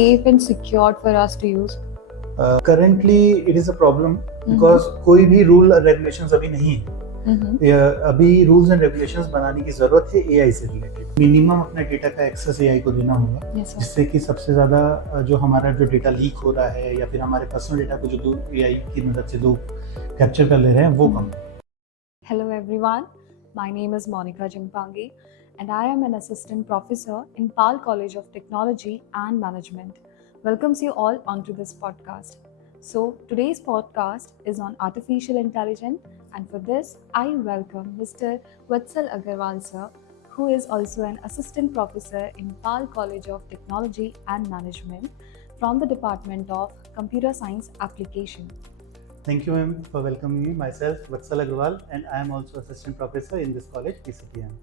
safe and secured for us to use? Currently it is a problem because कोई भी rule regulations अभी नहीं है। अभी रूल्स एंड रेगुलेशंस बनाने की जरूरत है एआई से रिलेटेड। मिनिमम अपने डेटा का एक्सेस एआई को देना होगा, जिससे कि सबसे ज्यादा जो हमारा जो डेटा लीक हो रहा है या फिर हमारे पर्सनल डेटा को जो एआई की मदद से जो कैप्चर कर ले रहे हैं वो कम। Hello everyone, my name is Monica Jingpangi and I am an assistant professor in Pal College of Technology and Management. Welcomes you all onto this podcast. So today's podcast is on artificial intelligence, and for this I welcome Mr. Vatsal Agarwal sir, who is also an assistant professor in Pal College of Technology and Management from the Department of Computer Science Application. Thank you, ma'am, for welcoming me. Myself, Vatsal Agarwal, and I am also assistant professor in this college, PCPM.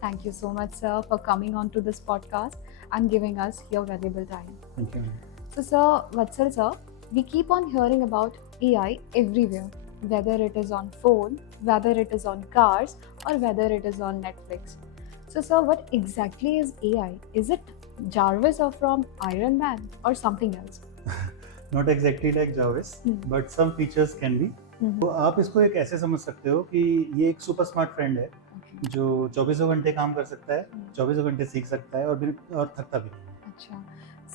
Thank you so much, sir, for coming on to this podcast and giving us your valuable time. Thank you, ma'am. So, sir, Vatsal, sir, we keep on hearing about AI everywhere, whether it is on phone, whether it is on cars, or whether it is on Netflix. So, sir, what exactly is AI? Is it Jarvis or from Iron Man or something else? Not exactly like Jarvis, but some features can be. तो आप इसको एक ऐसे समझ सकते हो कि ये एक सुपर स्मार्ट फ्रेंड है जो 24 घंटे काम कर सकता है, 24 घंटे सीख सकता है और थकता भी नहीं। अच्छा,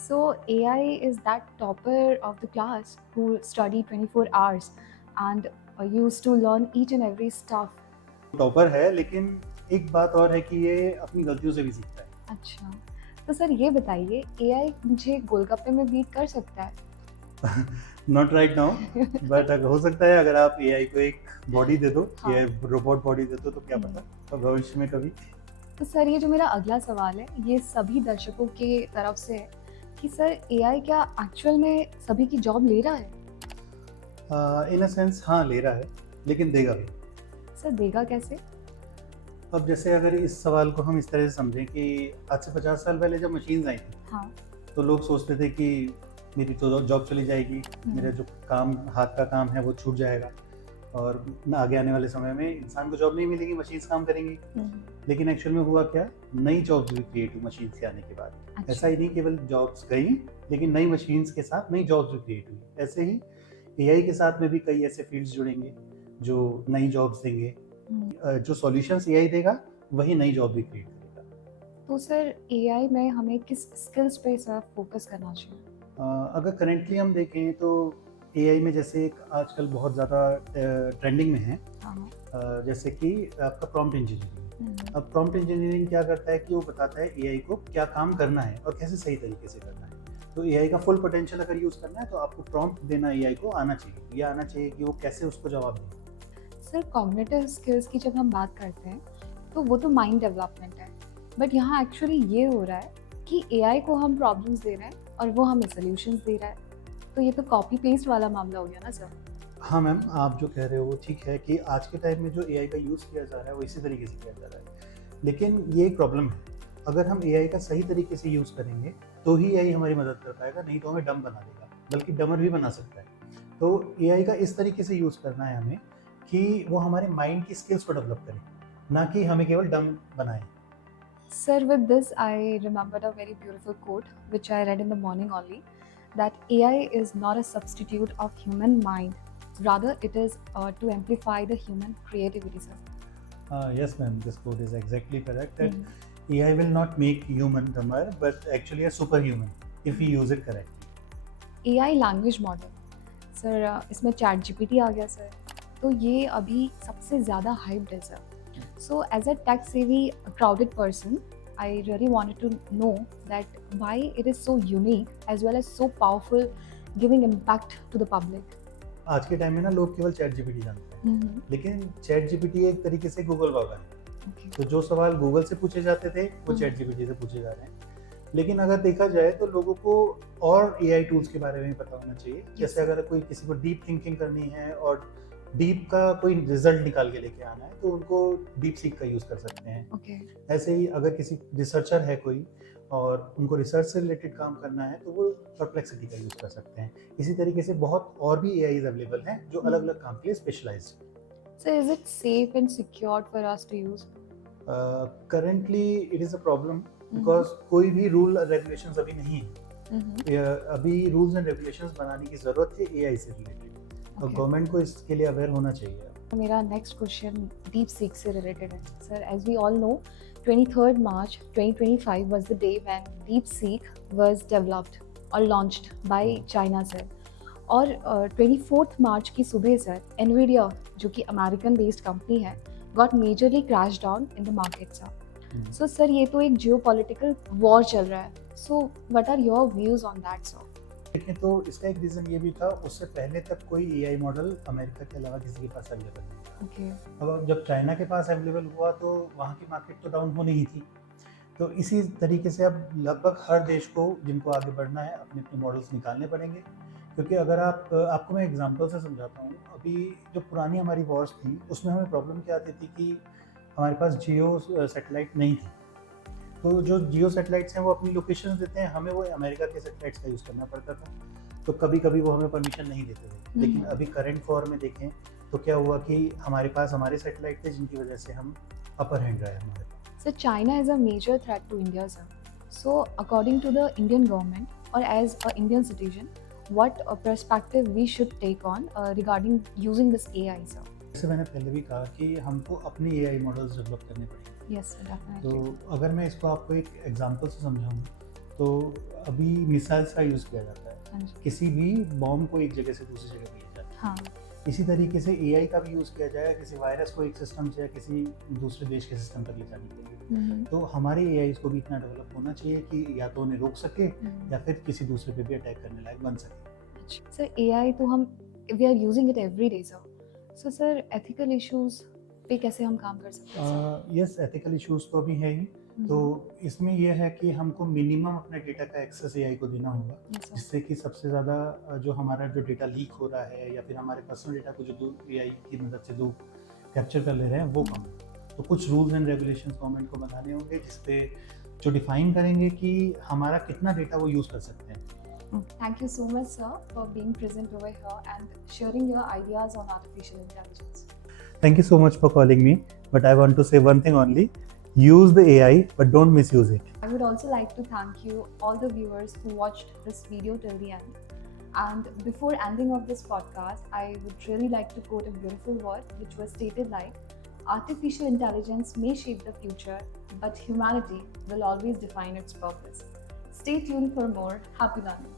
so AI is that topper of the class who study 24 hours and used to learn each and every stuff. Topper है, लेकिन एक बात और है कि ये अपनी गलतियों से भी सीखता है। अच्छा, तो सर ये बताइए AI मुझे गोलगप्पे में बीट कर सकता है? नॉट राइट नाउ, बट हो सकता है अगर आप एआई को एक बॉडी दे दो, हाँ. या रोबोट बॉडी दे दो, तो क्या पता तो भविष्य में कभी। तो सर ये जो मेरा अगला सवाल है ये सभी दर्शकों के तरफ से है कि सर AI क्या एक्चुअल में सभी की जॉब ले रहा है? इन अ सेंस हाँ, ले रहा है, लेकिन देगा भी। सर देगा कैसे? अब जैसे अगर इस सवाल को हम इस तरह से समझें कि आज से 50 साल पहले जब मशीन्स आई थी, हाँ. तो लोग सोचते थे कि मेरी तो जॉब चली जाएगी, मेरा जो काम हाथ का काम है वो छूट जाएगा और आगे आने वाले समय में इंसान को जॉब नहीं मिलेगी, मशीन्स काम करेंगी। लेकिन एक्चुअल में हुआ क्या, नई जॉब्स भी क्रिएट हुई मशीन्स के आने के बाद। अच्छा. ऐसा ही नहीं केवल जॉब्स गई, लेकिन नई मशीन्स के साथ नई जॉब्स भी क्रिएट हुई। ऐसे ही एआई के साथ में भी कई ऐसे फील्ड्स जुड़ेंगे जो नई जॉब्स देंगे। जो सॉल्यूशंस एआई देगा वही नई जॉब भी क्रिएट करेगा। तो सर AI में हमें किस स्किल्स पे सर फोकस करना चाहिए? अगर करेंटली हम देखें तो एआई में जैसे एक आजकल बहुत ज़्यादा ट्रेंडिंग में है, जैसे कि आपका प्रॉम्प्ट इंजीनियरिंग। अब प्रॉम्प्ट इंजीनियरिंग क्या करता है कि वो बताता है एआई को क्या काम करना है और कैसे सही तरीके से करना है। तो एआई का फुल पोटेंशियल अगर यूज़ करना है तो आपको प्रॉम्प्ट देना एआई को आना चाहिए, ये आना चाहिए कि वो कैसे उसको जवाब दें। सर कॉग्निटिव स्किल्स की जब हम बात करते हैं तो वो तो माइंड डेवलपमेंट है, बट यहाँ एक्चुअली ये हो रहा है कि एआई को हम प्रॉब्लम्स दे रहे हैं और वो हमें सॉल्यूशंस दे रहा है, तो ये तो कॉपी पेस्ट वाला मामला हो गया ना सर? हाँ मैम, आप जो कह रहे हो वो ठीक है कि आज के टाइम में जो एआई का यूज़ किया जा रहा है वो इसी तरीके से किया जा रहा है, लेकिन ये एक प्रॉब्लम है। अगर हम एआई का सही तरीके से यूज़ करेंगे तो ही एआई हमारी मदद कर पाएगा, नहीं तो हमें डम बना देगा, बल्कि डमर भी बना सकता है। तो एआई का इस तरीके से यूज़ करना है हमें कि वो हमारे माइंड की स्किल्स को डेवलप करे, ना कि हमें केवल डम बनाए। Sir, with this, I remembered a very beautiful quote which I read in the morning only, that AI is not a substitute of human mind. Rather, it is to amplify the human creativity, sir. Yes, ma'am, this quote is exactly correct. That AI will not make human dumber, but actually a superhuman if we use it correctly. AI language model, sir, इसमें ChatGPT आ गया sir, तो ये अभी सबसे ज़्यादा hyped है sir. So as a tech savvy crowded person, I really wanted to know that why it is so unique as well as so powerful, giving impact to the public. आज के time में ना लोग केवल chat GPT जानते हैं, लेकिन chat GPT एक तरीके से गूगल बाबा है। तो जो सवाल गूगल से पूछे जाते थे वो चैट जीपीटी से पूछे जा रहे हैं। लेकिन अगर देखा जाए तो लोगों को और एआई टूल्स के बारे में पता होना चाहिए। जैसे अगर कोई किसी को डीप थिंकिंग करनी है और डीप का कोई रिजल्ट निकाल के लेके आना है तो उनको डीप सीक का यूज़ कर सकते हैं। ऐसे ही अगर किसी रिसर्चर है कोई और उनको रिसर्च से रिलेटेड काम करना है तो वो परप्लेक्सिटी का यूज़ कर सकते हैं। इसी तरीके से बहुत और भी एआईज अवेलेबल हैं जो अलग अलग काम के लिए स्पेशलाइज्ड हैं। So is it safe and secured for us to use? Currently it is a problem because कोई भी रूल रेगुलेशंस अभी नहीं है। अभी रूल्स एंड रेगुलेशंस बनाने की जरूरत है एआई से रिलेटेड, और गवर्नमेंट को इसके लिए अवेयर होना चाहिए। मेरा नेक्स्ट क्वेश्चन डीप सीक से रिलेटेड है sir. As we all know 23rd March 2025 was the day when DeepSeek was developed और launched by China सर। और 24th March की सुबह सर NVIDIA जो कि अमेरिकन बेस्ड कंपनी है got majorly crashed down in the market sir. So sir ये तो एक जियोपॉलिटिकल वॉर चल रहा है, so what are your views on that sir? देखें तो इसका एक रीज़न ये भी था, उससे पहले तक कोई एआई मॉडल अमेरिका के अलावा किसी के पास अवेलेबल नहीं। ओके। अब जब चाइना के पास अवेलेबल हुआ तो वहाँ की मार्केट तो डाउन होनी ही थी। तो इसी तरीके से अब लगभग हर देश को जिनको आगे बढ़ना है अपने अपने मॉडल्स निकालने पड़ेंगे, क्योंकि अगर आपको मैं एग्जांपल से समझाता हूँ। अभी जो पुरानी हमारी वॉर्स थी उसमें हमें प्रॉब्लम क्या आती थी कि हमारे पास जियो सैटेलाइट नहीं थी। तो जो जियो सैटेलाइट्स हैं वो अपनी लोकेशंस देते हैं, हमें वो अमेरिका के सैटेलाइट्स का यूज़ करना पड़ता था। तो कभी कभी वो हमें परमिशन नहीं देते थे। लेकिन अभी करंट फॉर में देखें तो क्या हुआ कि हमारे पास हमारे सैटेलाइट थे जिनकी वजह से हम अपर हैंड रहे हमारे पास। Sir China is a major threat to India sir. So according to the Indian government और as a Indian citizen what perspective we should take on regarding using this AI sir? जैसे मैंने पहले भी कहा कि हमको अपनी एआई मॉडल्स डेवलप करने पड़ेंगे। Yes definitely. तो अगर मैं इसको आपको एक एग्जांपल से समझाऊं तो अभी मिसाइल्स का यूज़ किया जाता है, हाँ जी। किसी भी बॉम्ब को एक जगह से दूसरी जगह भेजा जाता है। हाँ। इसी तरीके से एआई का भी यूज़ किया जाएगा किसी वायरस को एक सिस्टम से या किसी दूसरे देश के सिस्टम तक ले जाने के लिए। तो हमारे एआई को भी इतना डेवलप होना चाहिए कि या तो उन्हें रोक सके या फिर किसी दूसरे पे भी अटैक करने लायक बन सके। सर एआई तो हम we are using it every day sir. So sir ethical issues पे कैसे हम काम कर सकते हैं? यस, एथिकल इश्यूज तो अभी है ही। तो इसमें यह है कि हमको मिनिमम अपने डेटा का एक्सेस एआई को देना होगा, जिससे कि सबसे ज़्यादा जो हमारा जो डेटा लीक हो रहा है या फिर हमारे पर्सनल डेटा को जो एआई की मदद से लोग कैप्चर कर ले रहे हैं वो कम। तो कुछ रूल्स एंड रेगुलेशंस गवर्नमेंट को बनाने होंगे जिसपे जो डिफाइन करेंगे कि हमारा कितना डेटा वो यूज़ कर सकते हैं। Thank you so much, sir, for being present over here and sharing your ideas on artificial intelligence. Thank you so much for calling me, but I want to say one thing only: use the AI, but don't misuse it. I would also like to thank you, all the viewers who watched this video till the end. And before ending of this podcast, I would really like to quote a beautiful word which was stated like, artificial intelligence may shape the future, but humanity will always define its purpose. Stay tuned for more. Happy learning.